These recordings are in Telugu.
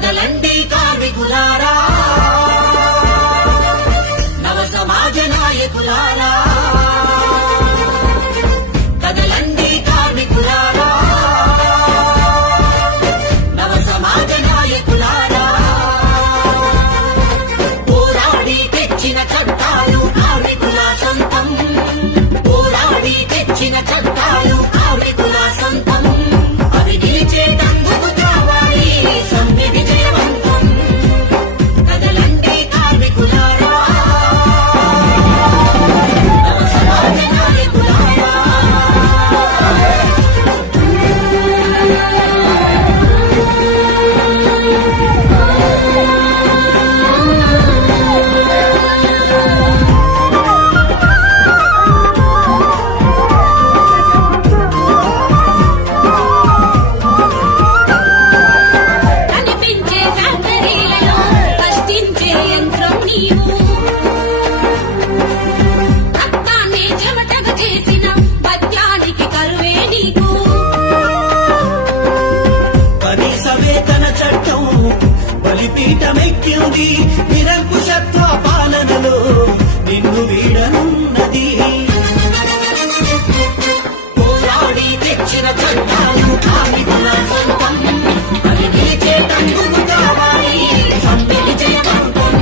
కదలండి కార్మికులారా, నవ సమాజ నాయకులారా, కదలండి కార్మికులారా, నవ సమాజ నాయకులారా. పోరాడి తెచ్చిన చట్టాలు కార్మికుల సొంతం, పోరాడి తెచ్చిన చట్టాలు కార్మికుల సొంతం. అవి గెలిచేటందుకు కావాలి సమ్మె విజయవంతం. కదలండి కార్మికులారా, నవ సమాజ నాయకులారా. కనిపించే ఫ్యాక్టరీలలో కష్టించే యంత్రం నీవు, రక్తాన్ని చెమటగా చేసిన పద్యానికి కరువే నీకు. కనీస వేతన చట్టం బలిపీఠమెక్కింది, నిరంకుశత్వ పాలనలో నిన్ను వీడనున్నది. పోరాడి తెచ్చిన చట్టాలు కార్మికుల సొంతం, అవి గెలిచేటందుకు కావాలి సమ్మె విజయవంతం.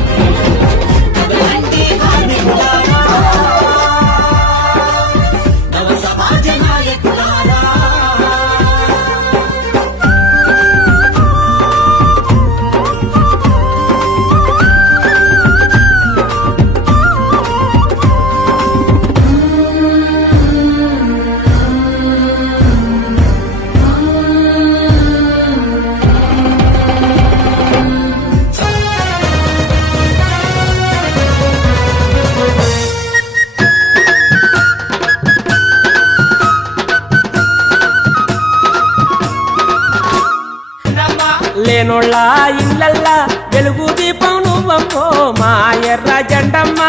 కదలండి కార్మికులారా, నవ సమాజ నాయకులారా. లేనోళ్ళ ఇళ్ళల్లా వెలుగు దీపం నువ్వమ్మో మా ఎర్ర జెండమ్మ.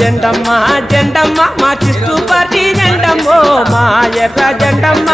జెండమ్మ జెండమ్మ మా చిస్టు పార్టీ జెండమ్మో మా ఎర్ర జెండమ్మ.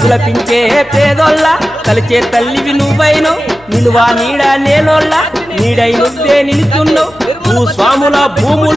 కులపించే పేదోళ్ళ కలిచే తల్లివి నువ్వైనో, నిలువా నీడ లేనోళ్ళ నీడై నువ్వే నిలుచున్నావు. భూస్వాముల భూములు